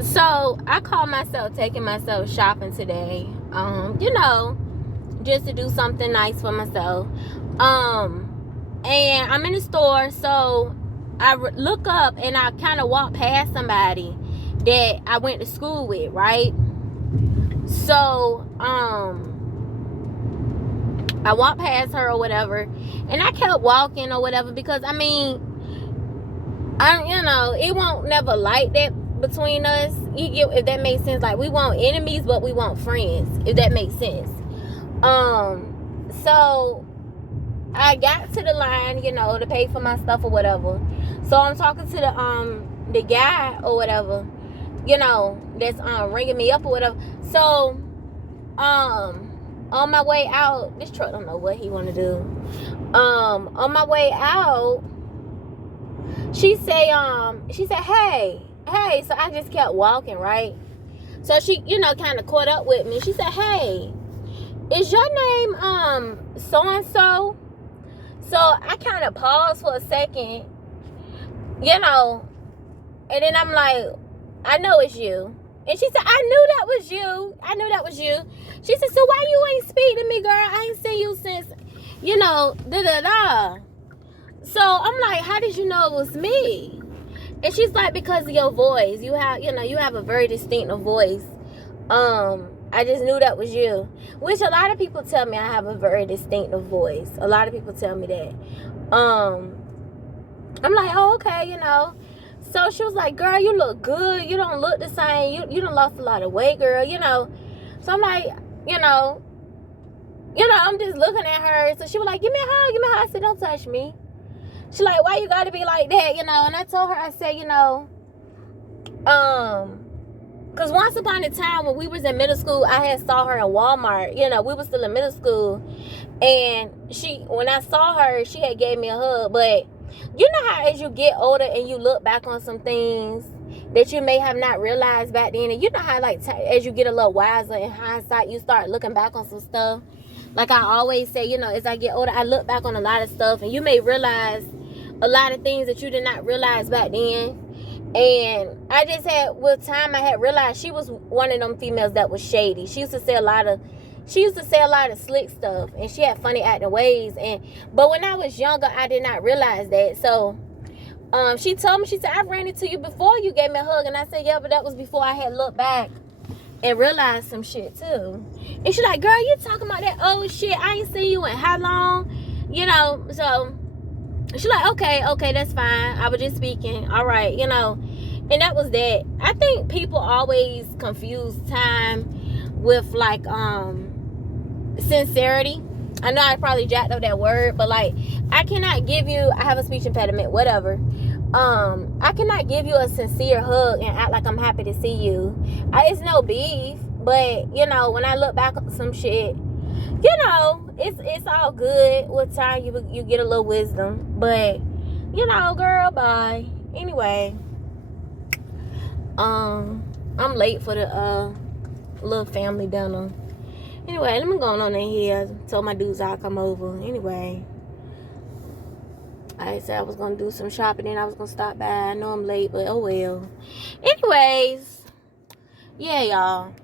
So I call myself taking myself shopping today. Just to do something nice for myself. And I'm in the store, so I look up and I kind of walk past somebody that I went to school with, right? So I walked past her or whatever, and I kept walking or whatever because it won't never like that between us. You get, if that makes sense. Like, we want enemies, but we want friends, if that makes sense. So I got to the line, to pay for my stuff or whatever. So I'm talking to the guy or whatever, that's ringing me up or whatever. So on my way out, this truck don't know what he want to do. On my way out, she said, hey. So I just kept walking, right? So she, kind of caught up with me. She said, hey, is your name so-and-so? So I kind of paused for a second, and then I'm like, I know it's you. And she said, I knew that was you. She said, so why you ain't speak to me, girl? I ain't seen you since, da-da-da. So I'm like, how did you know it was me? And she's like, because of your voice. You have a very distinctive voice. I just knew that was you. Which a lot of people tell me I have a very distinctive voice. A lot of people tell me that. I'm like, oh, okay, So she was like, girl, you look good. You don't look the same. You done lost a lot of weight, girl, So I'm like, I'm just looking at her. So she was like, give me a hug. I said, don't touch me. She like, why you gotta be like that, And I told her, I said, because once upon a time when we was in middle school, I had saw her in Walmart. We was still in middle school. And when I saw her, she had gave me a hug. But you know how as you get older and you look back on some things that you may have not realized back then. And you know how, like, as you get a little wiser in hindsight, you start looking back on some stuff. Like I always say, as I get older, I look back on a lot of stuff. And you may realize a lot of things that you did not realize back then. And I just with time, I had realized she was one of them females that was shady. She used to say a lot of slick stuff, and she had funny acting ways. But when I was younger, I did not realize that. So she told me, she said, I ran into you before you gave me a hug. And I said, yeah, but that was before I had looked back and realized some shit too. And she's like, girl, you talking about that old shit? I ain't seen you in how long? So she's like, okay, that's fine. I was just speaking. All right, and that was that. I think people always confuse time with like sincerity. I know I probably jacked up that word, but like, I cannot give you, I have a speech impediment, whatever. I cannot give you a sincere hug and act like I'm happy to see you. It's no beef, but when I look back on some shit, it's all good. With time, you get a little wisdom, but girl, bye. Anyway, I'm late for the little family dinner. Anyway, let me go on in here. Told my dudes I'll come over. Anyway, I said I was gonna do some shopping and I was gonna stop by. I know I'm late, but oh well. Anyways, yeah, y'all.